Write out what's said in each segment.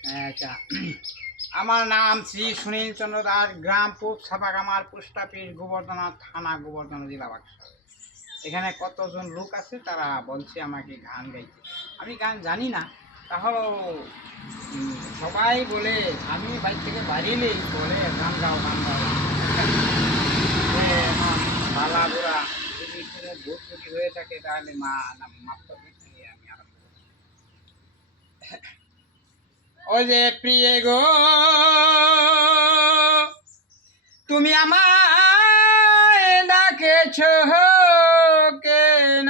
আচ্ছা, আমার নাম শ্রী সুনীল চন্দ্র দাস, গ্রাম পূব ছাপাকামার, পোস্ট অফিস গোবর্ধনা, থানা গোবর্ধনা, জেলা বাক্সার। এখানে কতজন লোক আছে তারা বলছে আমাকে গান গাইতে। আমি গান জানি না, তাহলেও সবাই বলে, আমি বাড়ি থেকে বাড়িলেই বলে গান গাও গান গাও। বালা বুড়া যদি কোনো ভুল ত্রুটি হয়ে থাকে তাহলে মাফ করবে, আমি আরম্ভ করছি। ওই যে প্রিয় গো, তুমি আমায় ডাকেছ কেন?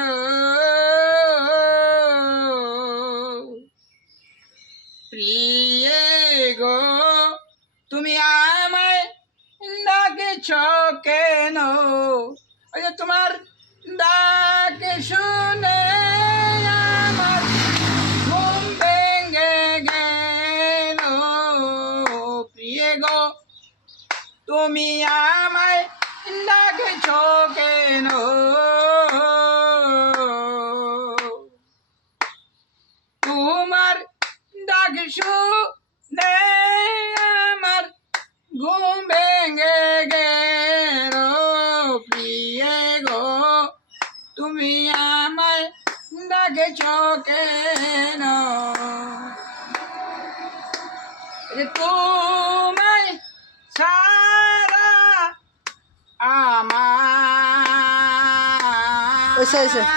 প্রিয় গো, তুমি আমায় ডাকেছ কেন? ওই যে তোমার ডাকে শুনে আমার ঘুম ভেঙে গেল। প্রিয় গো, তুমি আমায় ডাকেছ কেন? তোমার ডাক শুনে আমার ঘুম ভেঙে গেল। প্রিয় গো, তুমি আমায় ডাকেছ কেন? তোমায় সারা আমার